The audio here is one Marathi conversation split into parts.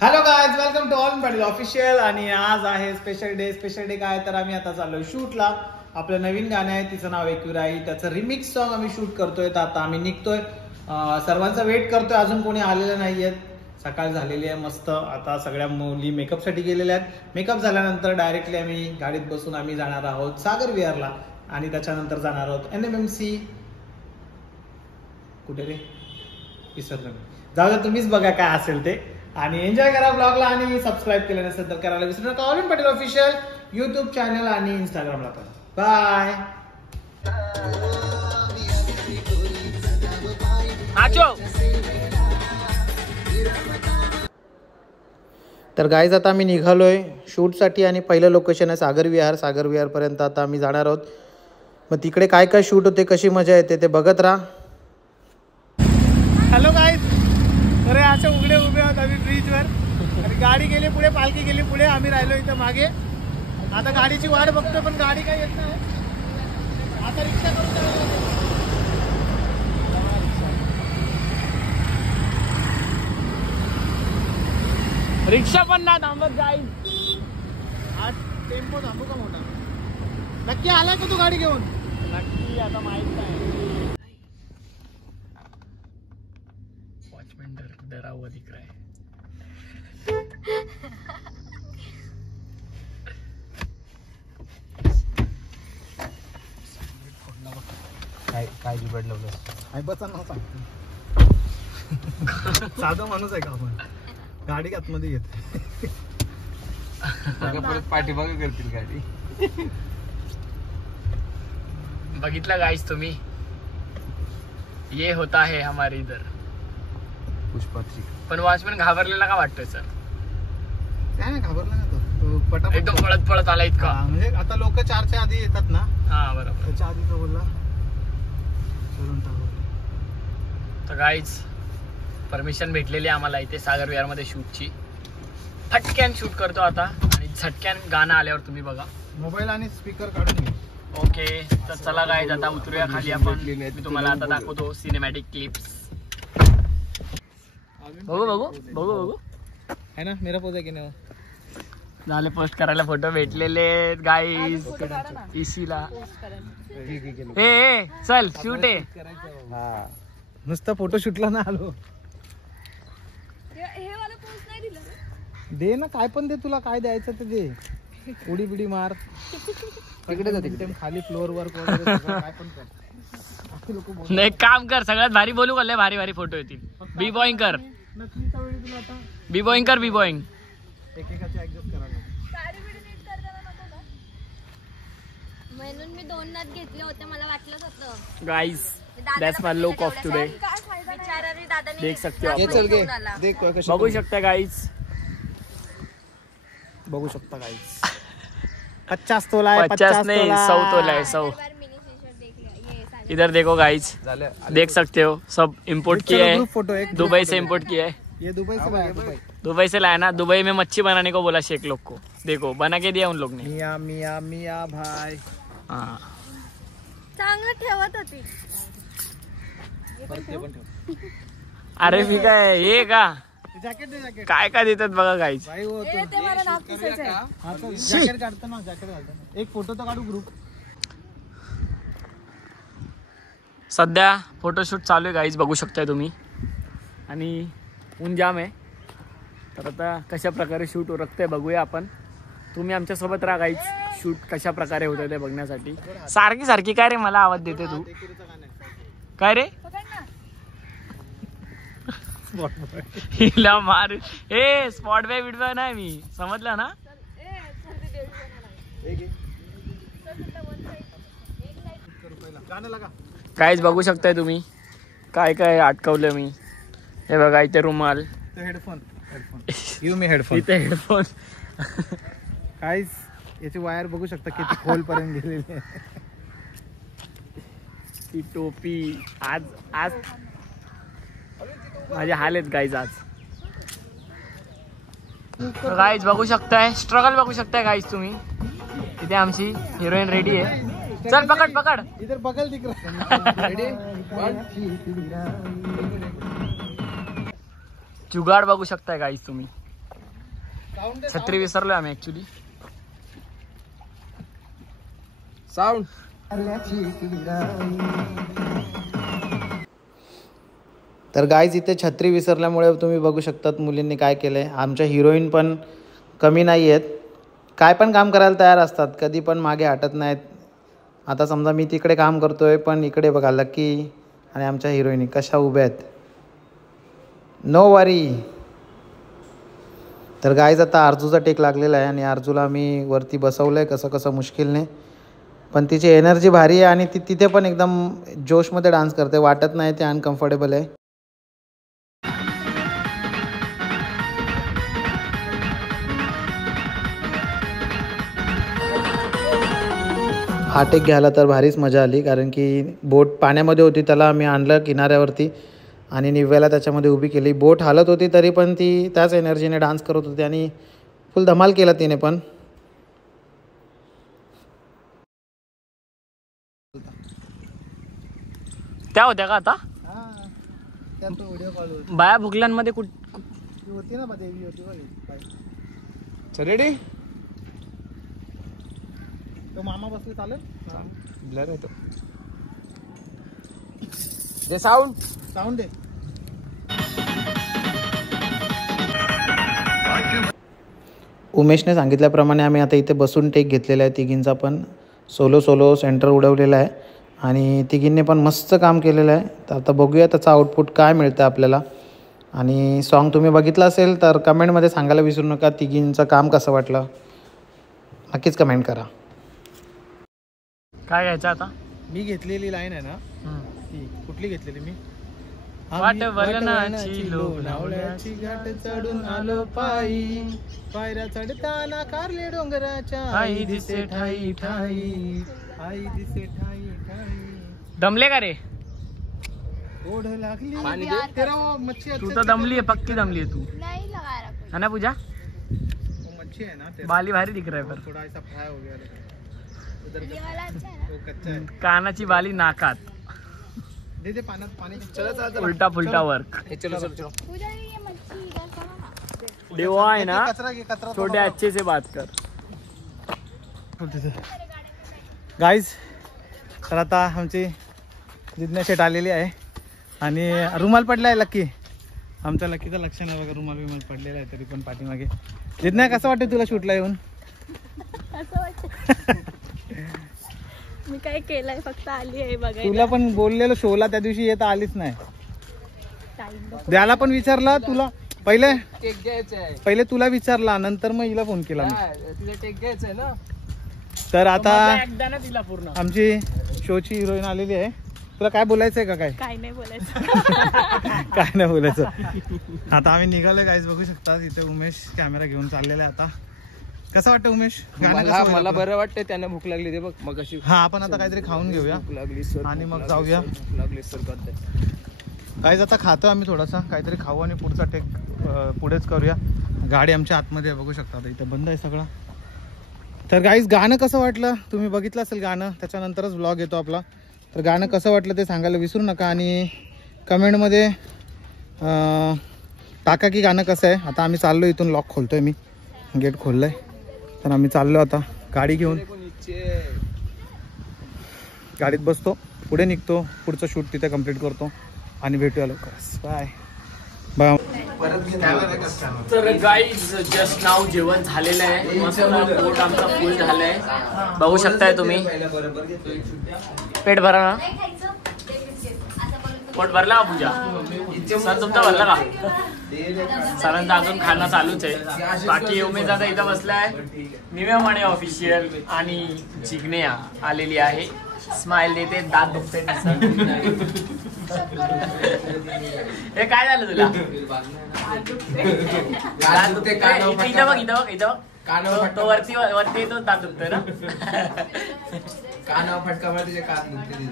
Hello guys, welcome to all Patil official. आणि आज आहे स्पेशल डे काय तर आम्ही आता चाललोय शूटला. आपलं नवीन गाणं आहे, तिचं नाव एकविराई. त्याचं रिमिक्स सॉन्ग आम्ही शूट करतोय. तर आता आम्ही निघतोय, सर्वांचा वेट करतोय. अजून कोणी आलेलं नाहीये. सकाळ झालेली आहे मस्त. आता सगळ्या मुली मेकअपसाठी गेलेल्या आहेत. मेकअप झाल्यानंतर डायरेक्टली आम्ही गाडीत बसून आम्ही जाणार आहोत सागर विहारला. आणि त्याच्यानंतर जाणार आहोत NMMC. कुठे रे विसरलो मी. जाऊ द्या, तुम्हीच बघा काय असेल ते. आणि एन्जॉय करा ब्लॉगला. आणि सबस्क्राईब केलं नसेल तर करायला विसरू नका. All Patil official YouTube channel आणि इंस्टाग्रामला पण. बाय. तर गाईज आता आम्ही निघालोय शूटसाठी. आणि पहिलं लोकेशन आहे सागर विहार पर्यंत आता आम्ही जाणार आहोत. मग तिकडे काय काय शूट होते, कशी मजा येते ते बघत राहा. हॅलो गाईज, अरे असे उघडे आहोत आम्ही ब्रिजवर. आणि गाडी गेली पुढे, पालखी गेली पुढे, आम्ही राहिलो इथं मागे. आता गाडीची वाट बघतोय पण गाडी काही येत नाही. आता रिक्षा करून रिक्षा पण ना थांबत गाईज. आज टेम्पो थांबू का मोठा? नक्की आलाय का तू गाडी घेऊन? नक्की आता माहित नाही. वॉचमैन डरा हुआ दिख रहा है. काय बिघडलं काय बचा ना सांगतो. साधा माणूस आहे का आपण? गाडी आतमध्ये घेते पाठीमागे करतील गाडी. बघितलं गाईस तुम्ही, ये होता है हमारे इधर. पुष्पाची पण वॉचमॅन घाबरलेला का वाटतोय सर? काय नाही घाबरला ना तो पटापट एकदम पळत आला इतका. म्हणजे आता लोक 4च्या आधी येतात ना. हा बरोबर. त्याच्या आधी तो बोलला करून टाकू. तर गाईज परमिशन भेटलेली आम्हाला इथे सागर विहार मध्ये शूटची. फटक्यान शूट करतो आता आणि झटक्यान गाणं आल्यावर तुम्ही बघा. मोबाईल आणि स्पीकर काढून घे. ओके, तर चला गाईज आता उतरूया खाली आपण. मी तुम्हाला आता दाखवतो सिनेमॅटिक क्लिप्स. बघू है ना. मेरा पोज आहे की नाही? झाले पोस्ट करायला फोटो भेटलेले गाईज इसीला. ए चल शूट आहे. हा नुसतं फोटो शूटला ना आलो. दे ना काय पण दे, तुला काय द्यायचं ते दे. उडी बिडी मार तिकडे जा, तिकडे खाली फ्लोअर वर काय पण कर. नाही काम कर, सगळ्यात भारी बोलू का? भारी भारी फोटो येतील. बी बॉईंग कर, नकलीचा वेळी तुला आता बी बॉईंग कर, बी बॉईंग. एकेकाचे ऍडजस्ट करायला म्हणून मी 2 नथ घेतले होते, मला वाटलंच होतं. Guys that's my look of today. देख सकते हो, देख बघू शकता गाइस, बघू शकता गाइस. 50 तोला है, 50 नहीं 100 तोला है, 100. इधर देखो गाइस, देख सकते हो सब इंपोर्ट किया है, दुबई से इंपोर्ट किया है. ये दुबई से लाया, दुबई से लाया ना. दुबई में मच्छी बनाने को बोला शेख लोग को. देखो बना के दिया उन लोग ने. मिया मिया मिया भाई. हाँ चांगलं ठेवत होती. अरे मी काय हे का जॅकेट दे, जॅकेट काय काय देतात बघा गाईस. भाई वो तो ते मला नाक पुसायचं आहे. हां तो जॅकेट काढतो ना, जॅकेट घालतो ना. एक फोटो तो काढू ग्रुप. सध्या फोटोशूट चालू आहे गाईज, बघू शकताय तुम्ही. आणि ऊन जाम आहे. तर आता कशा प्रकारे शूट उरकतंय बघूया आपण. तुम्ही आमच्यासोबत राहा गाईज, शूट कशा प्रकारे होतं ते बघण्यासाठी. सारखी सारखी काय रे मला आवाज देते तू? काय रे हिला मार. ए स्पॉट बाय विडबॉय नाही मी, समजलं ना. काहीच बघू शकताय तुम्ही काय काय अटकवलं मी. हे बघा इथे रुमाल, हेडफोन घेऊ मी. हेडफोन इथे हेडफोन. काहीच याची वायर बघू शकता किती खोल पर्यंत गेलेली आहे. ती टोपी आज माझे हाल आहेत गाईज आज. गाईज बघू शकताय, स्ट्रगल बघू शकताय गाईज तुम्ही. इथे आमची हिरोईन रेडी आहे. चल पकड इधर बगल दिख रहा है. जुगाड बघू शकताय गाईज तुम्ही. छत्री विसरलोय आम्ही ऍक्च्युली. साऊंड. तर गाईज इथे छत्री विसरल्यामुळे तुम्ही बघू शकतात मुलींनी काय केलं आहे. आमच्या हिरोईन पण कमी नाही आहेत, काय पण काम करायला तयार असतात, कधी पण मागे हटत नाहीत. आता समजा मी तिकडे काम करतो आहे, पण इकडे बघा लकी आणि आमच्या हिरोईनी कशा उभ्या आहेत. नो वरी. तर गाईज आता आरजूचा टेक लागलेला आहे आणि आरजूला मी वरती बसवलं आहे कसं कसं मुश्किलने, पण तिची एनर्जी भारी आहे आणि ती तिथे पण एकदम जोशमध्ये डान्स करते, वाटत नाही ते अनकम्फर्टेबल आहे. हा टेक घ्यायला तर भारीच मजा आली, कारण की बोट पाण्यामध्ये होती, त्याला मी आणलं किनाऱ्यावरती आणि निव्याला त्याच्यामध्ये उभी केली. बोट हालत होती तरी पण ती त्याच एनर्जीने डान्स करत होती आणि फुल धमाल केला तिने पण. त्या होत्या का आता व्हिडिओ कॉल बाया भुकल्यांमध्ये होती ना, देवी होती. रेडी. तो मामा बसले चालेल. ब्लर आहे तो. दे साऊंड दे. उमेशने सांगितल्याप्रमाणे आम्ही आता इथे बसून टेक घेतलेला आहे. तिघींचा पण सोलो सेंटर उडवलेला आहे आणि तिघींनी पण मस्त काम केलेलं आहे. तर आता बघूया त्याचा आउटपुट काय मिळतं आपल्याला. आणि सॉन्ग तुम्ही बघितलं असेल तर कमेंटमध्ये सांगायला विसरू नका तिघींचं काम कसं वाटलं, नक्कीच कमेंट करा. काय घ्यायचं आता. मी घेतलेली लाईन आहे ना ती कुठली घेतलेली मी. वाट वळणाची लोणावळ्याची घाट चढून आलो पायी, पायऱ्या चढताना कारले डोंगराच्या आई दिसे ठाई ठाई, आई दिसे ठाई ठाई. दमले का रे. ओढ लागली तेरा मच्छी. तू तर दमली आहे, पक्की दमली आहे तू नहीं लगा रहा है ना पूजा. मच्छी है ना तेरा. बाली भारी दिख रहा है पर थोड़ा ऐसा फ्राई हो गया उधर. ये वाला अच्छा है ना. वो कच्चा है. कानाची बाली नाकात. दे दे पाण्यात पाणी. चला उलटा पुलटा वर्क. चलो पूजा ये मच्छी इधर करो ना. देवा है ना, कचरा घे, कचरा छोटे अच्छे से बात कर. गाईज तर आता आमची जिज्ञा शेट आलेली आहे आणि रुमाल पडला आहे लकी. आमच्या लकीचं लक्ष नाही बघा, रुमाल पडलेला आहे तरी पण पाठीमागे. जिज्ञा कसं वाटतं तुला शूटला येऊन. असं वाटतं मी काय केलंय, फक्त आली आहे बघायला. तुला पण बोललेलं शोला त्या दिवशी येता आलीच नाही. द्याला पण विचारला तुला, पहिले तुला विचारला, नंतर मग हिला फोन केला मी. टेक घ्यायचंय ना. तर आता एकदा ना तिला पूर्ण. आमची शोची हिरोईन आलेली आहे. तुला काय बोलायचंय का. काय नाही बोलायचं. काय नाही बोलायचं. आता आम्ही निघालोय गाईज, बघू शकता इथे उमेश कॅमेरा घेऊन चाललेला आहे. आता कसं वाटतं उमेश. मला बरं वाटतं, त्यांना भूक लागली ते बघ मग अशी. हा आपण आता काहीतरी खाऊन घेऊया आणि मग जाऊया. गाईज आता खातो आम्ही थोडासा काहीतरी खाऊ आणि पुढचा टेक पुढेच करूया. गाडी आमच्या आतमध्ये बघू शकता, आता इथं बंद आहे सगळं. तर गाईज गाणं कसं वाटलं तुम्ही बघितलं असेल गाणं, त्याच्यानंतरच ब्लॉग येतो आपला. तर गाणं कसं वाटलं ते सांगायला विसरू नका आणि कमेंटमध्ये टाका की गाणं कसं आहे. आता आम्ही चाललो, इथून लॉक खोलतोय मी, गेट खोललंय. तर आम्ही चाललो आता गाडी घेऊन, गाडीत बसतो, पुढे निघतो, पुढचं शूट तिथे कंप्लीट करतो आणि भेटूया लवकरच. Bye bye. तर गाईज जस्ट नाव जेवण झालेलं आहे, मस्त पोट आमचा फुल झालंय, बघू शकताय तुम्ही. पेट भरा ना. पोट भरला का पूजा. सर तुमचा भरला का. सरांचा अजून खाणं चालूच आहे. बाकी उमेश दादा इथं बसलाय, निव्या माने ऑफिशियल आणि जिग्नेया आलेली आहे. स्माइल देते, दात दुखते. हे काय झालं तुला. इथं बघ, इथं बघ, तो वरती येतो, दात दुखतोय ना. कानावर फटका मारते, कान दुखते.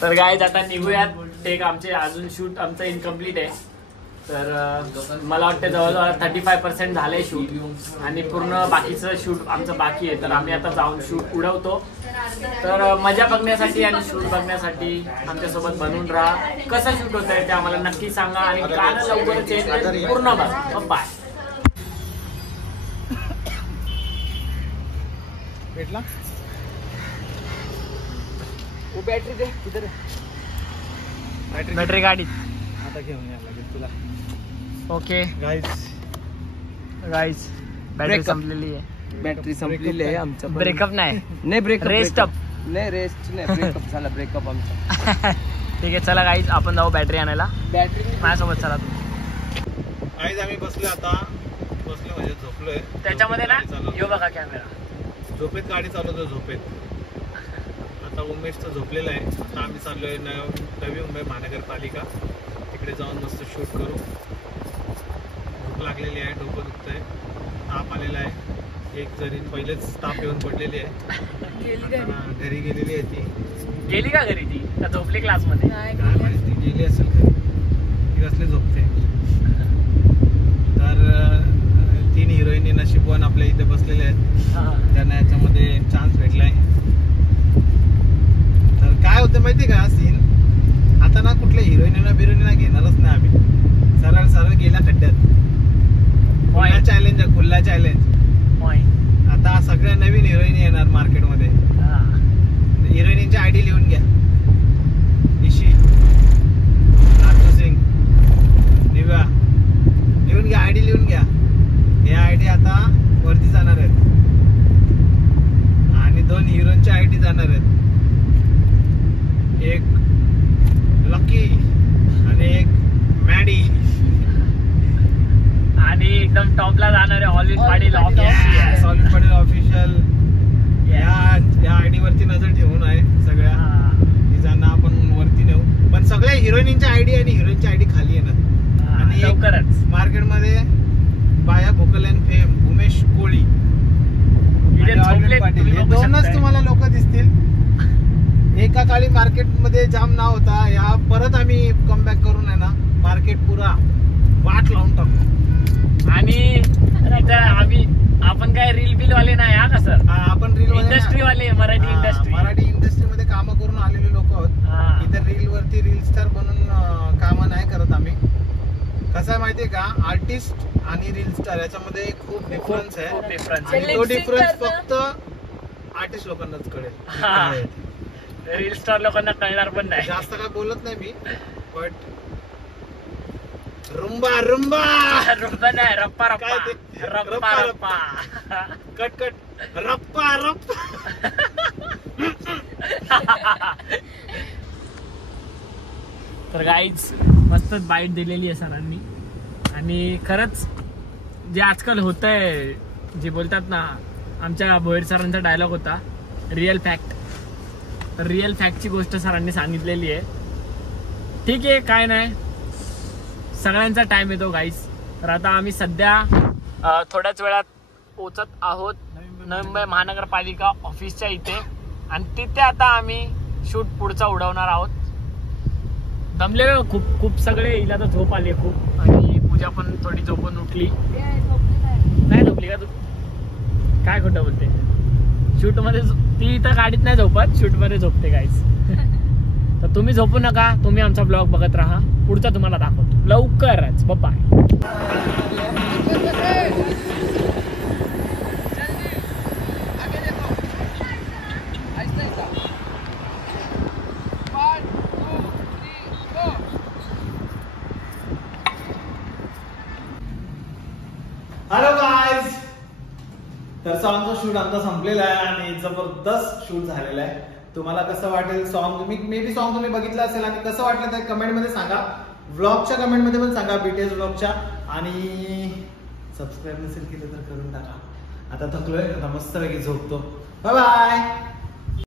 तर गाईज आता निघूयात. टेक आमचे अजून शूट आमचं इनकम्प्लीट आहे. तर मला वाटतं जवळजवळ 35% झालंय शूट आणि पूर्ण बाकीचं शूट आमचं बाकी आहे. तर आम्ही आता जाऊन शूट उडवतो तर मजा बघण्यासाठी आणि शूट बघण्यासाठी आमच्यासोबत बनवून राहा. कसं शूट होत आहे ते आम्हाला नक्की सांगा आणि गाणं लवकरच येईल, पूर्ण बघा. बाय. भेटला बॅटरी दे किधर बॅटरी गाडीत आता घेऊन या लागेल तुला. ओके गाईज बॅटरी संपलेली आहे. बॅटरी संपलेली आहे आमचं. ब्रेकअप नाही ब्रेकअप रेस्टअप नाही, रेस्ट नाही, ब्रेकअप झाला. ब्रेकअप आमचा. ठीक आहे चला गाईज आपण जाऊ बॅटरी आणायला. बॅटरी माझ्यासोबत चला. आज आम्ही बसलो म्हणजे झोपलोय. त्याच्यामध्ये ना यो बघा कॅमेरा. झोपेत गाडी चालवतो झोपेत. आता उमेश तर झोपलेला आहे. आता आम्ही चाललोय नवी मुंबई महानगरपालिका. तिकडे जाऊन मस्त शूट करू. भूक लागलेली आहे, डोकं दुखतंय, ताप आलेला आहे. एक जरी पहिलेच ताप येऊन पडलेली आहे. घरी गेलेली आहे ती. गेली का घरी ती का झोपली क्लासमध्ये? काय माहिती ती गेली असेल घरी. ती कसली झोपते. तर 3 हिरोईनी नशीबवान आपल्या इथे बसलेले आहेत. त्यांना याच्यामध्ये चान्स भेटलाय. तर काय होतं माहिती का सीन, आता ना कुठल्या हिरोईनीना बिरोईनीना घेणारच नाही आम्ही. सरळ गेला खड्ड्यात. खुल्ला चॅलेंज. आता सगळ्या नवीन हिरोईनी येणार मार्केटमध्ये. हिरोईनींची आयडी लिहून घ्या. इशी, नाजू सिंग, निव्या लिहून घ्या. आयडी लिहून घ्या. हे आयडी आता वरती जाणार आहेत आणि 2 हिरोईनच्या आयडी जाणार आहेत. एक लकी आणि एक मॅडी. आणि एकदम टॉपला जाणारे olive Patil official. Olive Patil official या आयडी वरती नजर ठेवून आहे. सगळ्या तिजांना आपण वरती नेऊ. पण सगळ्या हिरोईनींच्या आयडी आणि हिरोईनच्या आयडी खाली येणार. आणि लवकरच मार्केटमध्ये बाया भोकल अँड फेम उमेश कोळी आणि ऑलिव्ह पाटील हे 2च तुम्हाला लोक दिसतील. एका काळी मार्केटमध्ये जाम नाव होता. या परत आम्ही कमबॅक करून आहे ना मार्केट पुरा वाट लावून टाकू. आणि इथं आपण काय रील बिल वाले नाही हा का सर? आपण रील इंडस्ट्री वाले, मराठी इंडस्ट्रीमध्ये कामं करून आलेले लोक आहोत. इथे रील वरती रील स्टार बनून कामं नाही करत आम्ही. कसं आहे माहितीये का, आर्टिस्ट आणि रील स्टार याच्यामध्ये खूप डिफरन्स आहे. आणि तो डिफरन्स फक्त आर्टिस्ट लोकांनाच कळेल. रील स्टार लोकांना कळणार पण नाही. जास्त काय बोलत नाही मी. बट रुंबा रुंबा रुंबा नाही, रप्पा रप्पा रप्पा रप्पा कट रप्पा रप्पा. तर गाईज मस्तच बाईट दिलेली आहे सरांनी. आणि खरंच जे आजकाल होत आहे, जे बोलतात ना, आमच्या भोईर सरांचा डायलॉग होता रिअल फॅक्ट. तर रिअल फॅक्टची गोष्ट सरांनी सांगितलेली आहे. ठीक आहे, काय नाही, सगळ्यांचा टाइम येतो गाईज. तर आता आम्ही सध्या थोड्याच वेळात पोचत आहोत नवी मुंबई महानगरपालिका ऑफिसच्या इथे. आणि तिथे आता आम्ही शूट पुढचा उडवणार आहोत. दमलेलो खूप सगळे. हिला तर झोप आली खूप. आणि पूजा पण थोडी झोपून उठली. नाही झोपली का तू? काय खोटं बोलते? शूटमध्ये ती इथं गाडीत नाही झोपत, शूटमध्ये झोपते गाईज. तर तुम्ही झोपू नका. तुम्ही आमचा ब्लॉग बघत राहा. पुढचा तुम्हाला दाखवतो लवकरच. बाय. Hello guys. तर सॉंगचा शूट आमचा संपलेला आहे आणि जबरदस्त शूट झालेला आहे. तुम्हाला कसं वाटेल सॉन्ग? मे बी सॉन्ग तुम्ही बघितलं असेल आणि कसं वाटलं ते कमेंटमध्ये सांगा. व्लॉगच्या कमेंटमध्ये पण सांगा, BTS व्लॉगच्या. आणि सबस्क्राईब नसेल केलं तर करून टाका. आता थकलोय, आता मस्तपैकी झोपतो. Bye bye.